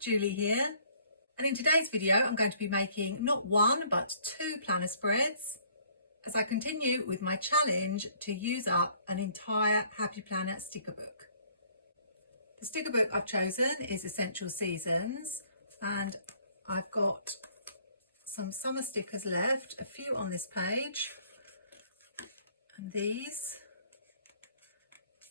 Julie here, and in today's video I'm going to be making not one but two planner spreads as I continue with my challenge to use up an entire Happy Planner sticker book. The sticker book I've chosen is Easential Seasons, and I've got some summer stickers left, a few on this page, and these,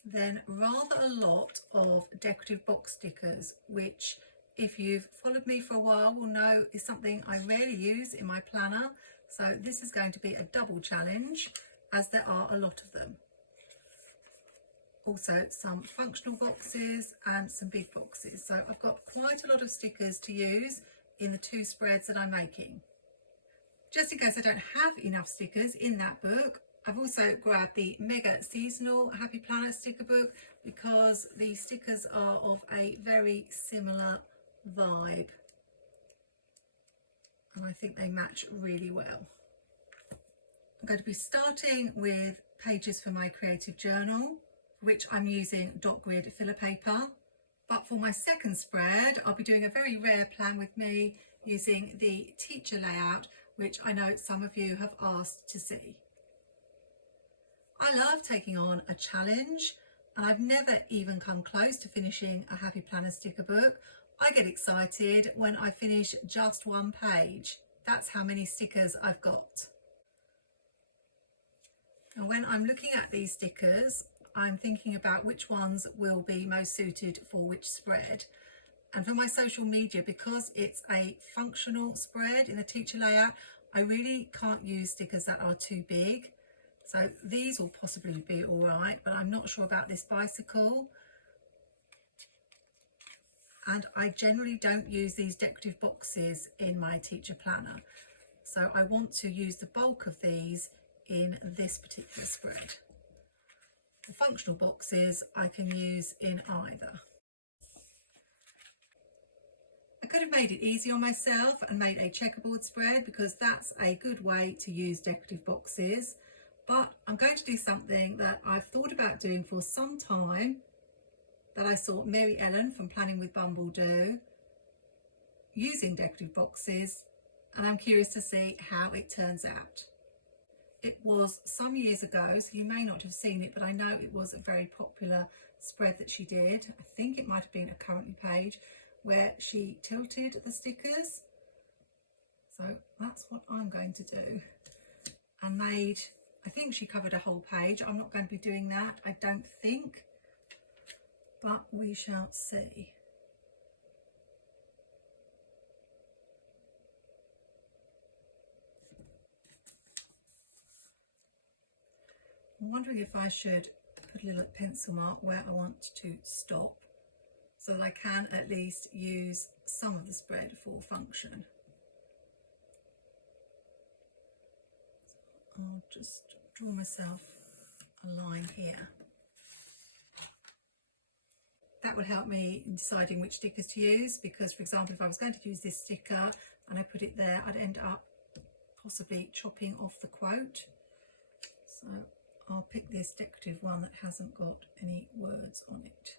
then rather a lot of decorative box stickers, which if you've followed me for a while will know is something I rarely use in my planner. So this is going to be a double challenge as there are a lot of them. Also some functional boxes and some big boxes. So I've got quite a lot of stickers to use in the two spreads that I'm making. Just in case I don't have enough stickers in that book, I've also grabbed the mega seasonal Happy Planner sticker book because the stickers are of a very similar vibe and I think they match really well. I'm going to be starting with pages for my creative journal, which I'm using dot grid filler paper. But for my second spread, I'll be doing a very rare plan with me using the teacher layout, which I know some of you have asked to see. I love taking on a challenge, and I've never even come close to finishing a Happy Planner sticker book. I get excited when I finish just one page. That's how many stickers I've got. And when I'm looking at these stickers, I'm thinking about which ones will be most suited for which spread. And for my social media, because it's a functional spread in the teacher layout, I really can't use stickers that are too big. So these will possibly be all right, but I'm not sure about this bicycle. And I generally don't use these decorative boxes in my teacher planner. So I want to use the bulk of these in this particular spread. The functional boxes I can use in either. I could have made it easy on myself and made a checkerboard spread because that's a good way to use decorative boxes. But I'm going to do something that I've thought about doing for some time, that I saw Mary Ellen from Planning with Bumble do, using decorative boxes, and I'm curious to see how it turns out. It was some years ago, so you may not have seen it, but I know it was a very popular spread that she did. I think it might have been a Currently page where she tilted the stickers. So that's what I'm going to do. And made, I think she covered a whole page. I'm not going to be doing that, I don't think, but we shall see. I'm wondering if I should put a little pencil mark where I want to stop so that I can at least use some of the spread for function. I'll just draw myself a line here. That would help me in deciding which stickers to use, because for example if I was going to use this sticker and I put it there, I'd end up possibly chopping off the quote. So I'll pick this decorative one that hasn't got any words on it.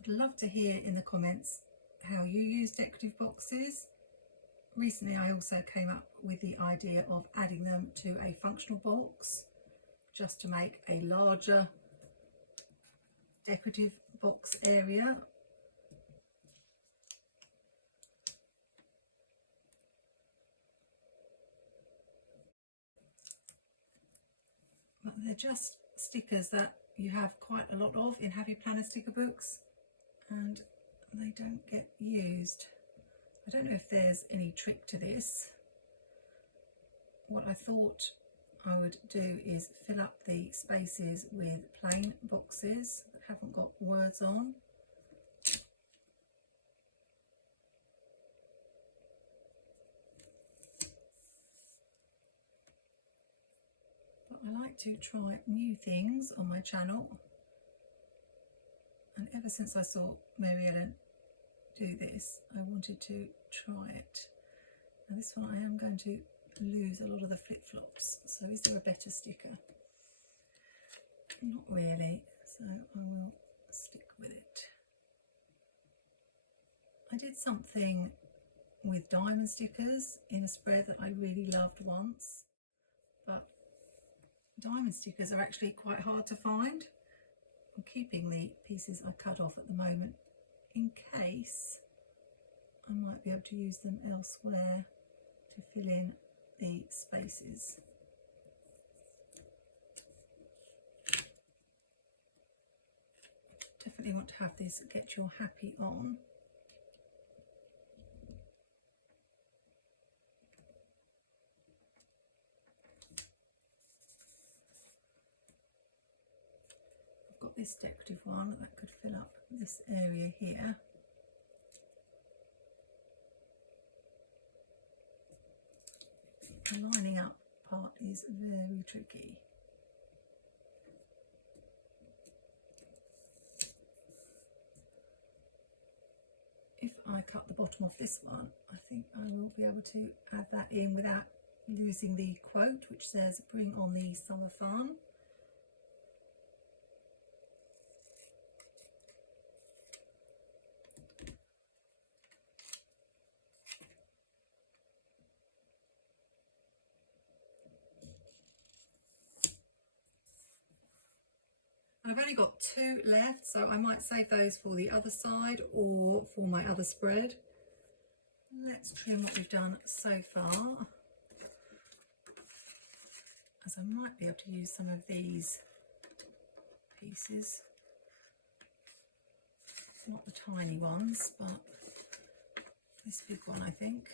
I'd love to hear in the comments how you use decorative boxes. Recently I also came up with the idea of adding them to a functional box just to make a larger decorative box area. But they're just stickers that you have quite a lot of in Happy Planner sticker books and they don't get used. I don't know if there's any trick to this. What I thought I would do is fill up the spaces with plain boxes that haven't got words on. But I like to try new things on my channel. And ever since I saw Mary Ellen do this, I wanted to try it. Now this one I am going to lose a lot of the flip-flops, so is there a better sticker? Not really, so I will stick with it. I did something with diamond stickers in a spread that I really loved once, but diamond stickers are actually quite hard to find. I'm keeping the pieces I cut off at the moment in case I might be able to use them elsewhere to fill in the spaces. Definitely want to have this Get Your Happy on. I've got this decorative one that could fill up this area here. The lining up part is very tricky. If I cut the bottom off this one, I think I will be able to add that in without losing the quote which says "Bring on the summer fun." I've only got 2 left, so I might save those for the other side or for my other spread. Let's trim what we've done so far, as I might be able to use some of these pieces. Not the tiny ones, but this big one, I think.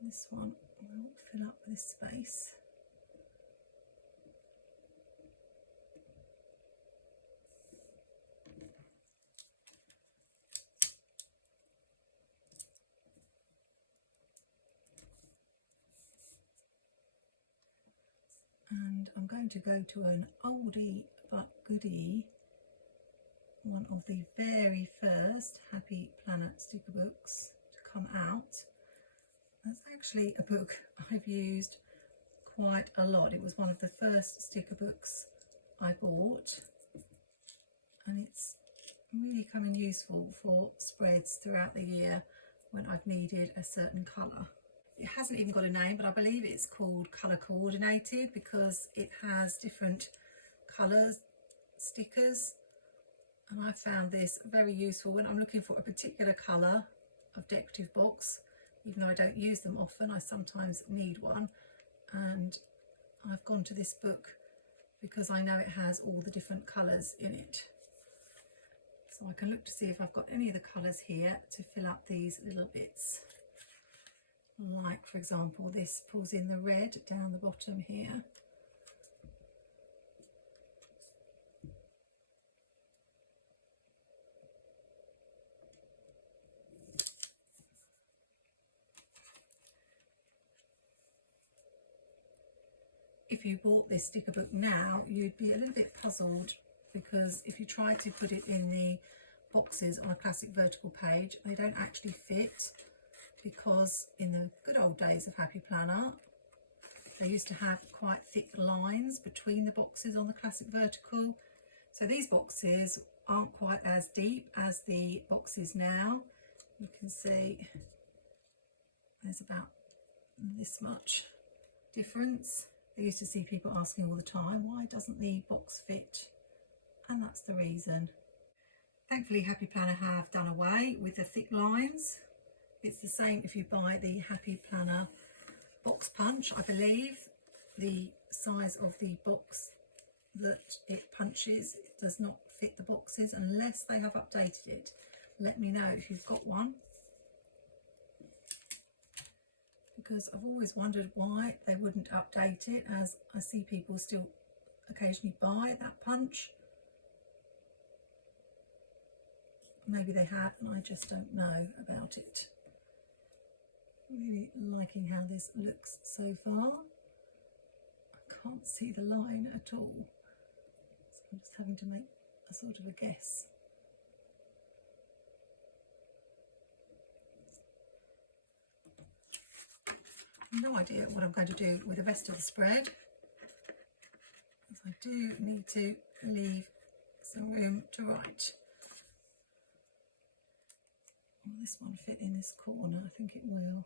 This one will fill up this space. And I'm going to go to an oldie but goodie, one of the very first Happy Planner sticker books to come out. That's actually a book I've used quite a lot. It was one of the first sticker books I bought, and it's really come in useful for spreads throughout the year when I've needed a certain colour. It hasn't even got a name, but I believe it's called colour coordinated because it has different colours stickers, and I found this very useful when I'm looking for a particular colour of decorative box. Even though I don't use them often, I sometimes need one, and I've gone to this book because I know it has all the different colours in it. So I can look to see if I've got any of the colours here to fill up these little bits. Like, for example, this pulls in the red down the bottom here. If you bought this sticker book now, you'd be a little bit puzzled, because if you try to put it in the boxes on a classic vertical page, they don't actually fit, because in the good old days of Happy Planner, they used to have quite thick lines between the boxes on the classic vertical. So these boxes aren't quite as deep as the boxes now. You can see there's about this much difference. I used to see people asking all the time, why doesn't the box fit? And that's the reason. Thankfully, Happy Planner have done away with the thick lines. It's the same if you buy the Happy Planner box punch. I believe the size of the box that it punches does not fit the boxes unless they have updated it. Let me know if you've got one, because I've always wondered why they wouldn't update it, as I see people still occasionally buy that punch. maybe they have and I just don't know about it. Really liking how this looks so far. I can't see the line at all, so I'm just having to make a sort of a guess. No idea what I'm going to do with the rest of the spread, as I do need to leave some room to write. Will this one fit in this corner? I think it will.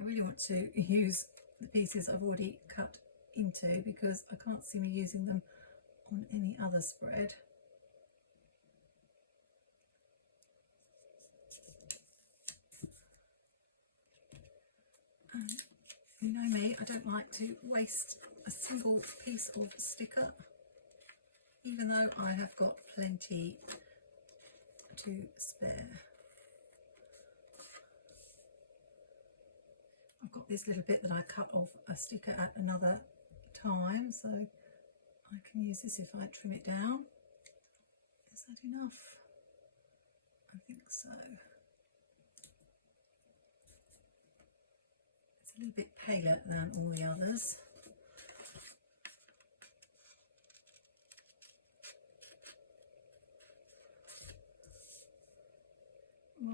I really want to use the pieces I've already cut into because I can't see me using them on any other spread. And you know me, I don't like to waste a single piece of sticker, even though I have got plenty to spare. I've got this little bit that I cut off a sticker at another time, so I can use this if I trim it down. Is that enough? I think so. It's a little bit paler than all the others.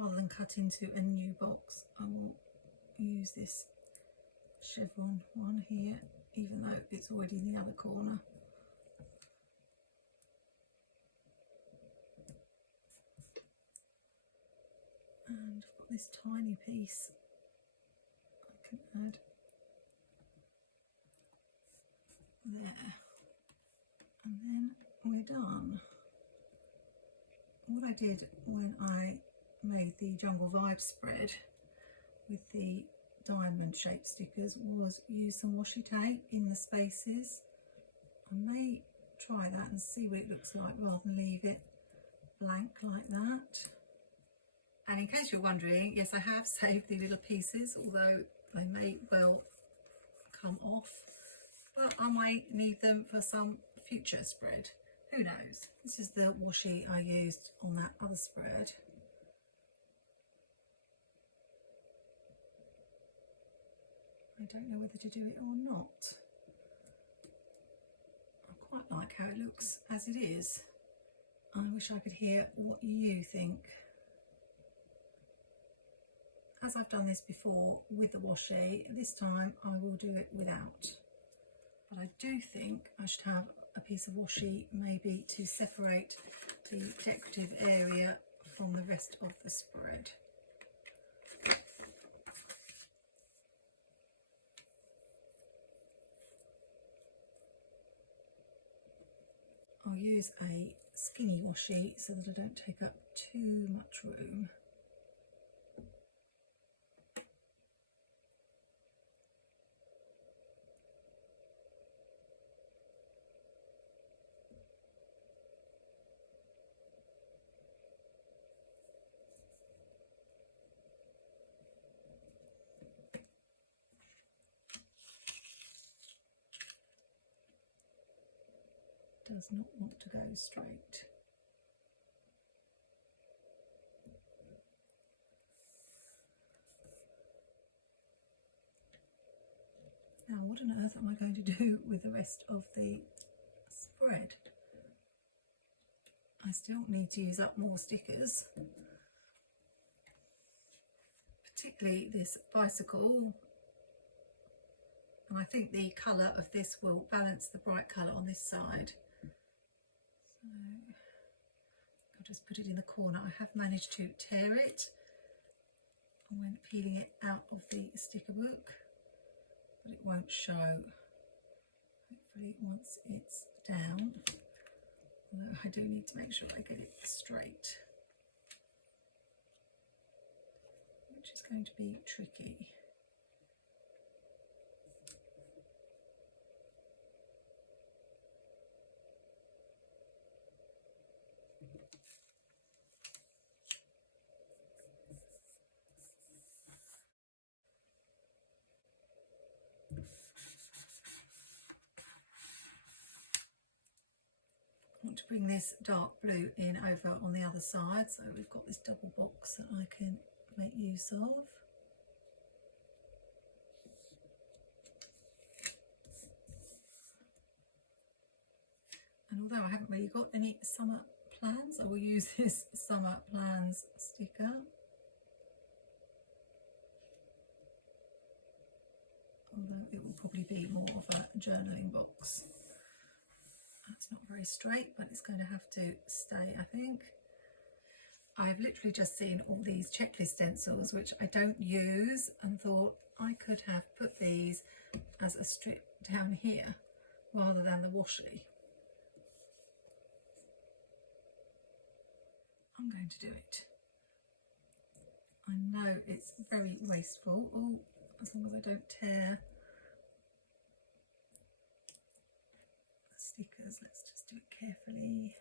Rather than cut into a new box, I will use this chevron one here, even though it's already in the other corner. And I've got this tiny piece I can add there, and then we're done. What I did when I made the Jungle Vibe spread with the diamond shaped stickers was use some washi tape in the spaces. I may try that and see what it looks like rather than leave it blank like that. And in case you're wondering, yes, I have saved the little pieces, although they may well come off, but I might need them for some future spread. Who knows? This is the washi I used on that other spread. I don't know whether to do it or not. I quite like how it looks as it is. I wish I could hear what you think. As I've done this before with the washi, this time I will do it without. But I do think I should have a piece of washi maybe to separate the decorative area from the rest of the spread. I'll use a skinny washi so that I don't take up too much room. Does not want to go straight. Now, what on earth am I going to do with the rest of the spread? I still need to use up more stickers, particularly this bicycle, and I think the colour of this will balance the bright colour on this side. So I'll just put it in the corner. I have managed to tear it when peeling it out of the sticker book, but it won't show. Hopefully once it's down, although I do need to make sure I get it straight. which is going to be tricky. I want to bring this dark blue in over on the other side, so we've got this double box that I can make use of. And although I haven't really got any summer plans, I will use this summer plans sticker. Although it will probably be more of a journaling box. That's not very straight, but it's going to have to stay, I think. I've literally just seen all these checklist stencils, which I don't use, and thought I could have put these as a strip down here rather than the washi. I'm going to do it. I know it's very wasteful. Oh, as long as I don't tear the stickers, let's just do it carefully.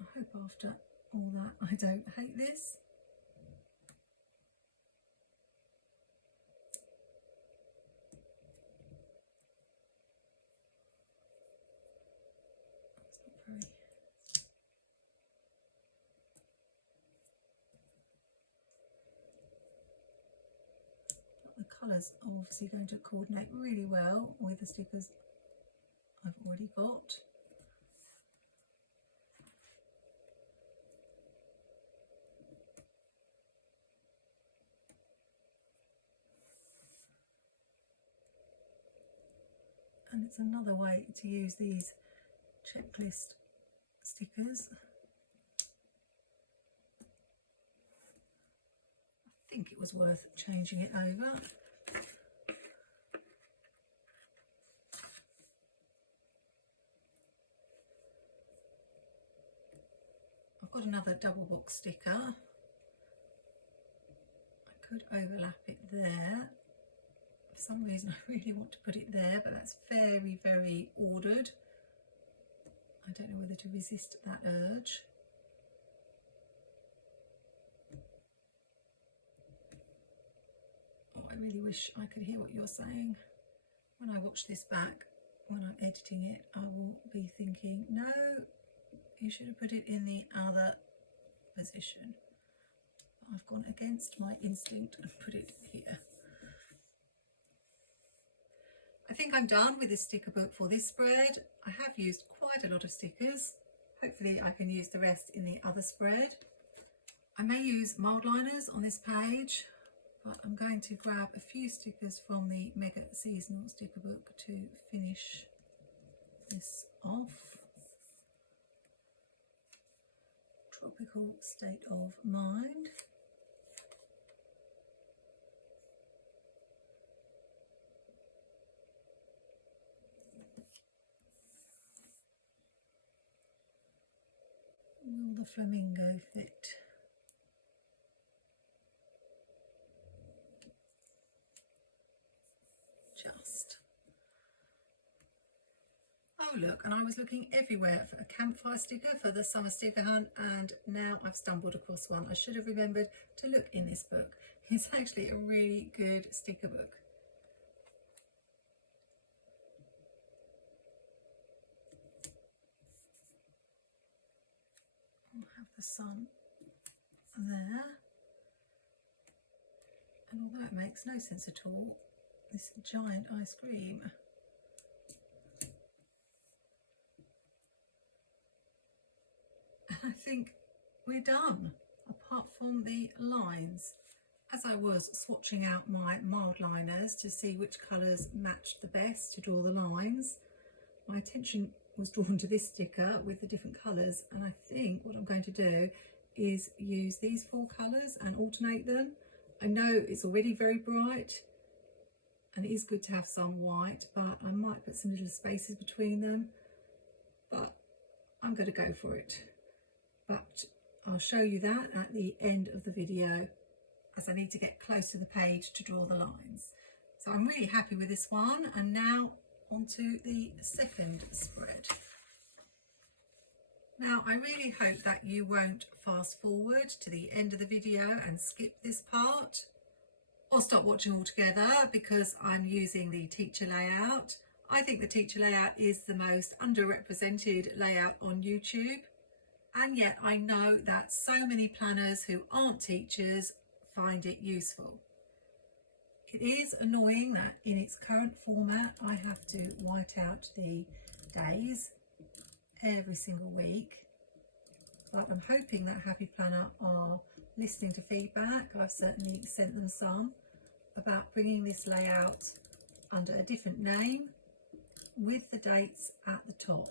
I hope after all that I don't hate this. The colours are obviously going to coordinate really well with the stickers I've already got. And it's another way to use these checklist stickers. I think it was worth changing it over. I've got another double box sticker. I could overlap it there. For some reason I really want to put it there, but that's very, very ordered. I don't know whether to resist that urge. Oh, I really wish I could hear what you're saying. When I watch this back, when I'm editing it, I will be thinking, no, you should have put it in the other position. I've gone against my instinct and put it here. I think I'm done with this sticker book for this spread. I have used quite a lot of stickers. Hopefully I can use the rest in the other spread. I may use mildliners on this page, but I'm going to grab a few stickers from the Mega Seasonal sticker book to finish this off. Tropical State of Mind. Will the flamingo fit? Just. Oh look, and I was looking everywhere for a campfire sticker for the summer sticker hunt, and now I've stumbled across one. I should have remembered to look in this book. It's actually a really good sticker book. I'll have the sun there, and although it makes no sense at all, this giant ice cream. And I think we're done, apart from the lines. As I was swatching out my mildliners to see which colours matched the best to draw the lines, my attention was drawn to this sticker with the different colours, and I think what I'm going to do is use these 4 colours and alternate them. I know it's already very bright and it is good to have some white, but I might put some little spaces between them. but I'm going to go for it. But I'll show you that at the end of the video, as I need to get close to the page to draw the lines. So I'm really happy with this one, and now onto the second spread. Now I really hope that you won't fast forward to the end of the video and skip this part, or stop watching altogether because I'm using the teacher layout. I think the teacher layout is the most underrepresented layout on YouTube, and yet I know that so many planners who aren't teachers find it useful. It is annoying that in its current format I have to white out the days every single week, but I'm hoping that Happy Planner are listening to feedback. I've certainly sent them some about bringing this layout under a different name with the dates at the top,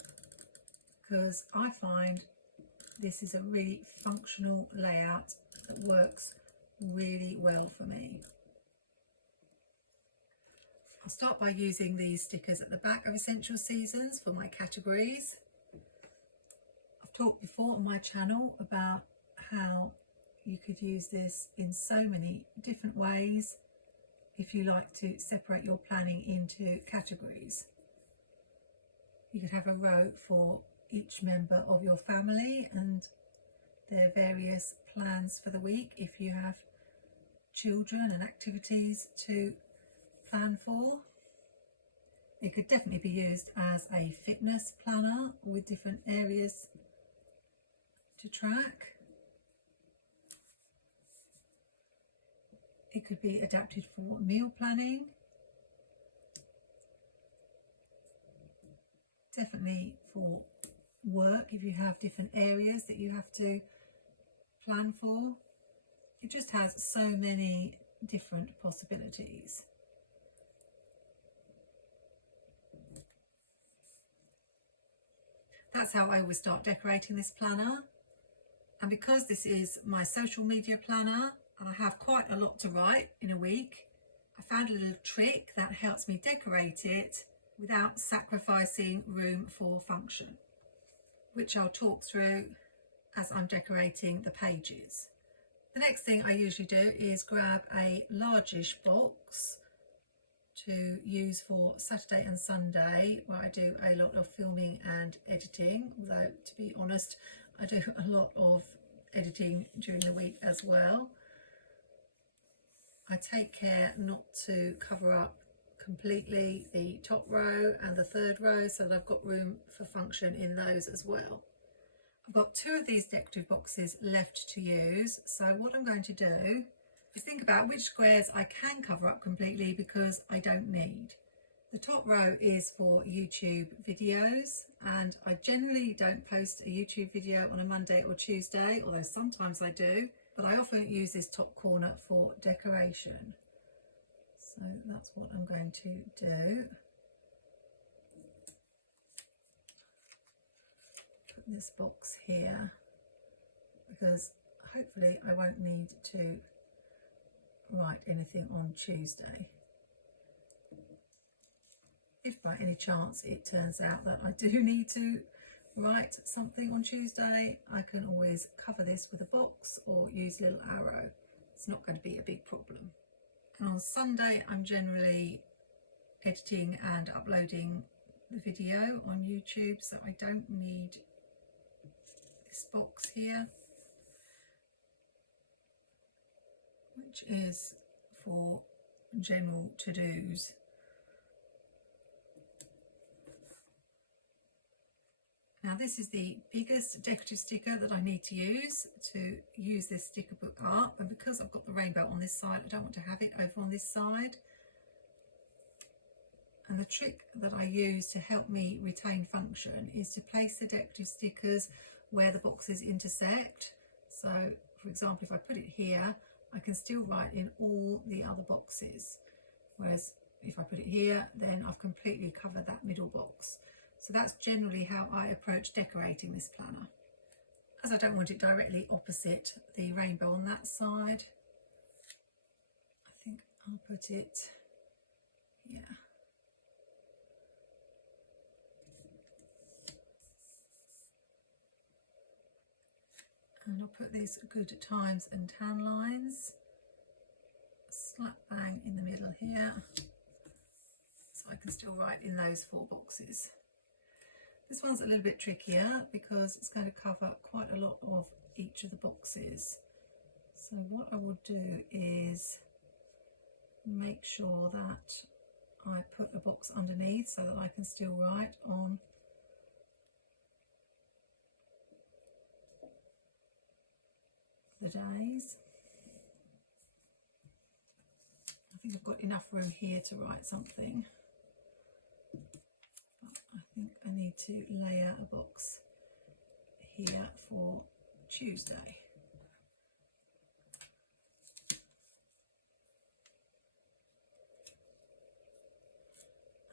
because I find this is a really functional layout that works really well for me. I'll start by using these stickers at the back of Easential Seasons for my categories. I've talked before on my channel about how you could use this in so many different ways if you like to separate your planning into categories. You could have a row for each member of your family and their various plans for the week if you have children and activities to plan for. It could definitely be used as a fitness planner with different areas to track. It could be adapted for meal planning. Definitely for work if you have different areas that you have to plan for. It just has so many different possibilities. That's how I always start decorating this planner. And because this is my social media planner and I have quite a lot to write in a week, I found a little trick that helps me decorate it without sacrificing room for function, which I'll talk through as I'm decorating the pages. The next thing I usually do is grab a largish box to use for Saturday and Sunday, where I do a lot of filming and editing, although to be honest I do a lot of editing during the week as well. I take care not to cover up completely the top row and the third row, so that I've got room for function in those as well. I've got 2 of these decorative boxes left to use, so what I'm going to do is think about which squares I can cover up completely because I don't need. The top row is for YouTube videos, and I generally don't post a YouTube video on a Monday or Tuesday, although sometimes I do, but I often use this top corner for decoration. So that's what I'm going to do. Put this box here because hopefully I won't need to write anything on Tuesday. If by any chance it turns out that I do need to write something on Tuesday, I can always cover this with a box or use a little arrow. It's not going to be a big problem. And on Sunday I'm generally editing and uploading the video on YouTube, so I don't need this box here, which is for general to-dos. Now this is the biggest decorative sticker that I need to use this sticker book up, and because I've got the rainbow on this side, I don't want to have it over on this side. And the trick that I use to help me retain function is to place the decorative stickers where the boxes intersect. So for example, if I put it here, I can still write in all the other boxes, whereas if I put it here, then I've completely covered that middle box. So that's generally how I approach decorating this planner. As I don't want it directly opposite the rainbow on that side, I think I'll put it here. And I'll put these good times and tan lines slap bang in the middle here, so I can still write in those 4 boxes. This one's a little bit trickier because it's going to cover quite a lot of each of the boxes. So what I will do is make sure that I put a box underneath so that I can still write on the days. I think I've got enough room here to write something, but I think I need to layer a box here for Tuesday.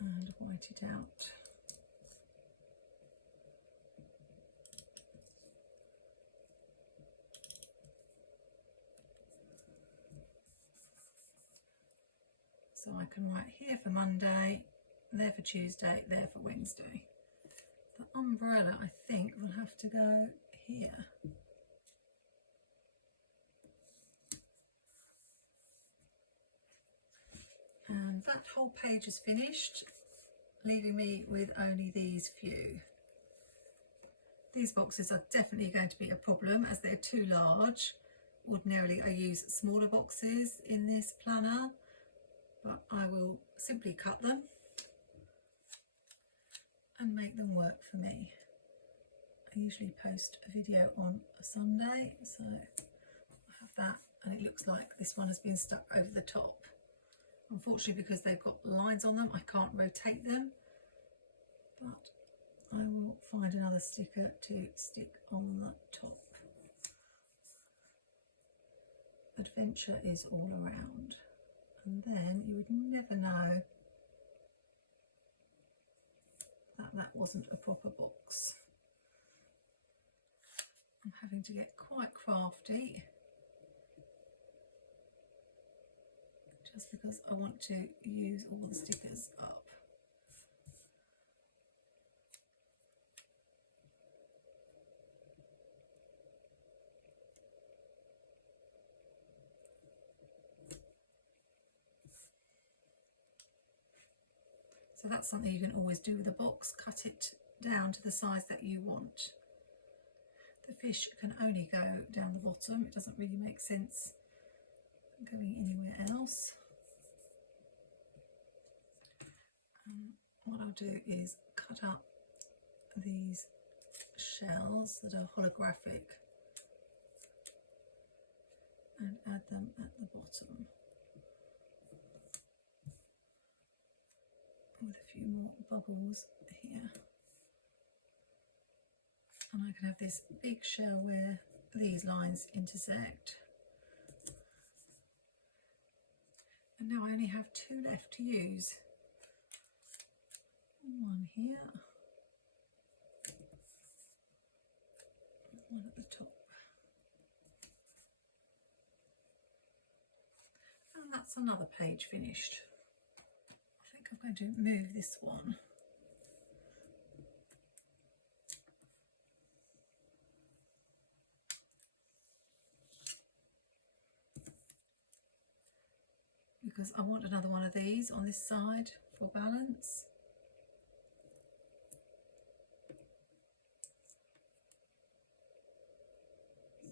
And white it out. So I can write here for Monday, there for Tuesday, there for Wednesday. The umbrella, I think, will have to go here. And that whole page is finished, leaving me with only these few. These boxes are definitely going to be a problem as they're too large. Ordinarily I use smaller boxes in this planner, but I will simply cut them and make them work for me. I usually post a video on a Sunday, so I have that, and it looks like this one has been stuck over the top. Unfortunately, because they've got lines on them, I can't rotate them, but I will find another sticker to stick on the top. Adventure is all around, and then you would never know that that wasn't a proper box. I'm having to get quite crafty, just because I want to use all the stickers up. So that's something you can always do with a box, cut it down to the size that you want. The fish can only go down the bottom, it doesn't really make sense going anywhere else. What I'll do is cut up these shells that are holographic and add them at the bottom with a few more bubbles here. And I can have this big shell where these lines intersect. And now I only have 2 left to use. One here, one at the top. And that's another page finished. I think I'm going to move this one. Because I want another one of these on this side for balance.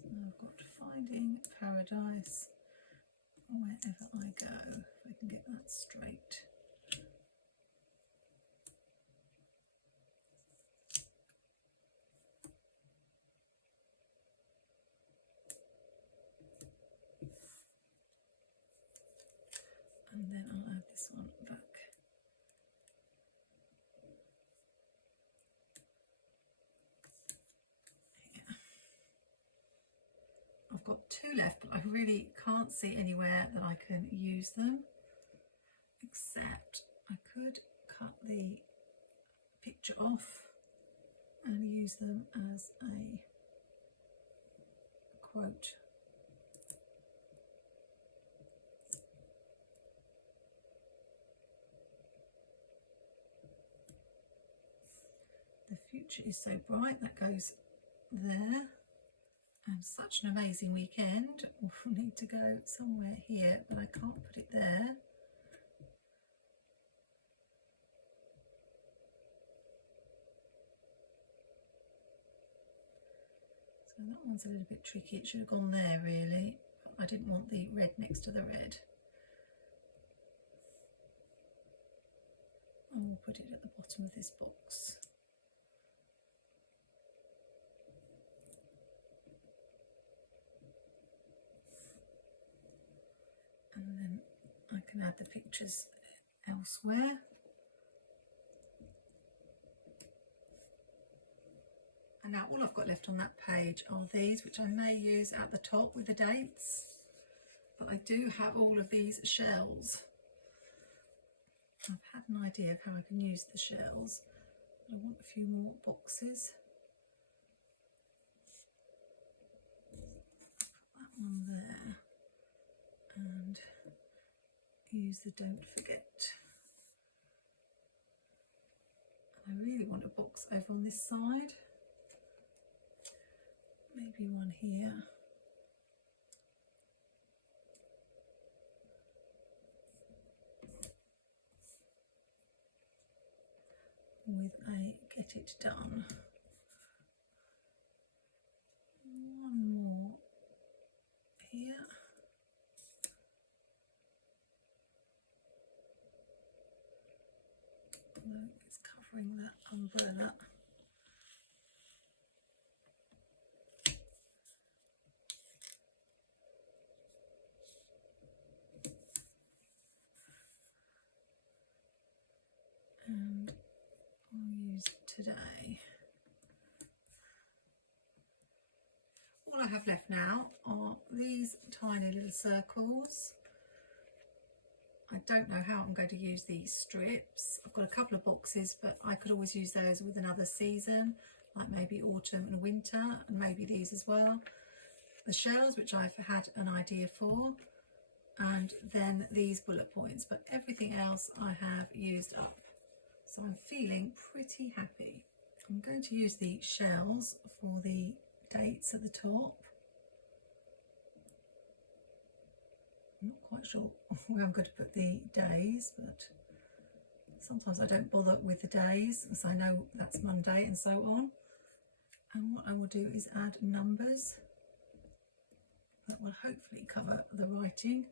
So I've got Finding Paradise wherever I go, if I can get that straight. And then I'll add this one back. Here. I've got 2 left, but I really can't see anywhere that I can use them, except I could cut the picture off and use them as a quote. The future is so bright, that goes there. And such an amazing weekend. We'll need to go somewhere here, but I can't put it there. So that one's a little bit tricky. It should have gone there really. I didn't want the red next to the red. And we'll put it at the bottom of this box. And then I can add the pictures elsewhere. And now all I've got left on that page are these, which I may use at the top with the dates. But I do have all of these shells. I've had an idea of how I can use the shells. But I want a few more boxes. Put that one there. And use the don't forget. And I really want a box over on this side. Maybe one here. With a get it done. One more here. No, it's covering that umbrella. And I'll use it today. All I have left now are these tiny little circles. I don't know how I'm going to use these strips. I've got a couple of boxes, but I could always use those with another season, like maybe autumn and winter, and maybe these as well. The shells, which I've had an idea for, and then these bullet points, but everything else I have used up. So I'm feeling pretty happy. I'm going to use the shells for the dates at the top. I'm not quite sure where I'm going to put the days, but sometimes I don't bother with the days, as I know that's Monday and so on. And what I will do is add numbers that will hopefully cover the writing.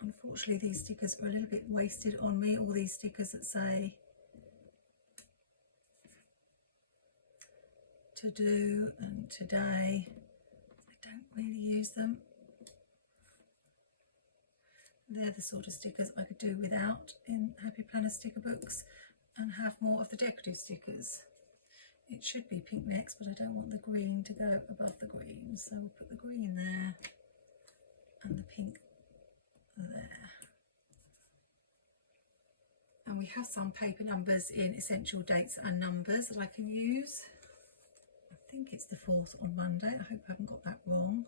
Unfortunately, these stickers are a little bit wasted on me, all these stickers that say to do and today. I don't really use them. They're the sort of stickers I could do without in Happy Planner sticker books and have more of the decorative stickers. It should be pink next, but I don't want the green to go above the green, so we'll put the green there and the pink there. And we have some paper numbers in Essential Dates and Numbers that I can use. I think it's the 4th on Monday. I hope I haven't got that wrong.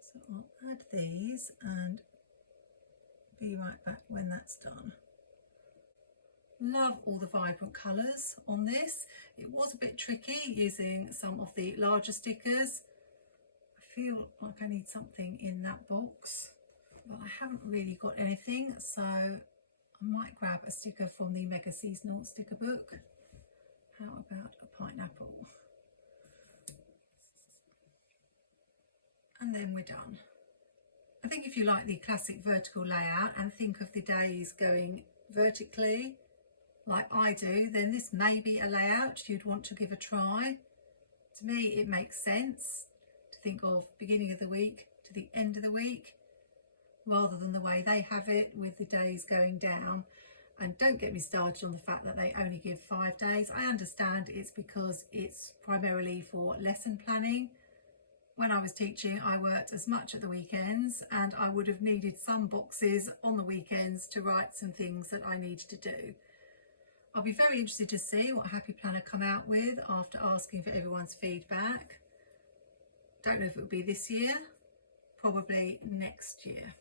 So I'll add these and be right back when that's done. Love all the vibrant colours on this. It was a bit tricky using some of the larger stickers. I feel like I need something in that box, but I haven't really got anything, so I might grab a sticker from the Mega Seasonal sticker book. How about a pineapple? And then we're done. I think if you like the classic vertical layout and think of the days going vertically like I do, then this may be a layout you'd want to give a try. To me, it makes sense to think of beginning of the week to the end of the week, rather than the way they have it with the days going down. And don't get me started on the fact that they only give 5 days. I understand it's because it's primarily for lesson planning. When I was teaching, I worked as much at the weekends, and I would have needed some boxes on the weekends to write some things that I needed to do. I'll be very interested to see what Happy Planner come out with after asking for everyone's feedback. Don't know if it will be this year, probably next year.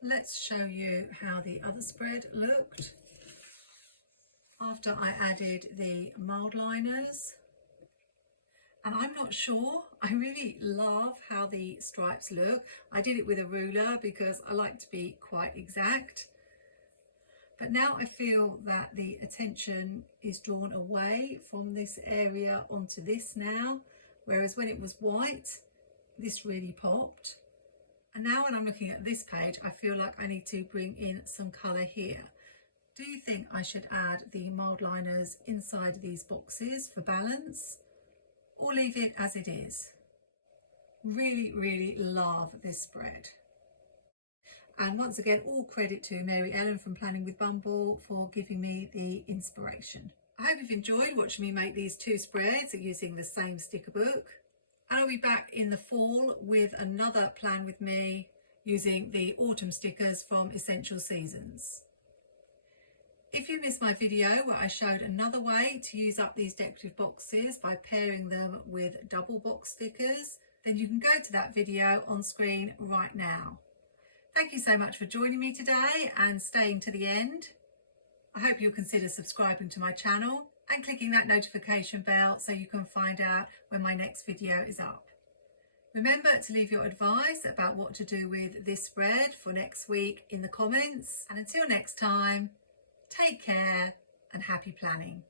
Let's show you how the other spread looked. after I added the mildliners. And I'm not sure, I really love how the stripes look. I did it with a ruler because I like to be quite exact. But now I feel that the attention is drawn away from this area onto this now, whereas when it was white, this really popped. And now when I'm looking at this page, I feel like I need to bring in some colour here. Do you think I should add the mildliners inside these boxes for balance, or leave it as it is? Really, really love this spread. And once again, all credit to Mary Ellen from Planning with Bumble for giving me the inspiration. I hope you've enjoyed watching me make these two spreads using the same sticker book. I'll be back in the fall with another Plan With Me using the autumn stickers from Easential Seasons. If you missed my video where I showed another way to use up these decorative boxes by pairing them with double box stickers, then you can go to that video on screen right now. Thank you so much for joining me today and staying to the end. I hope you'll consider subscribing to my channel and clicking that notification bell so you can find out when my next video is up. Remember to leave your advice about what to do with this spread for next week in the comments. And until next time, take care and happy planning.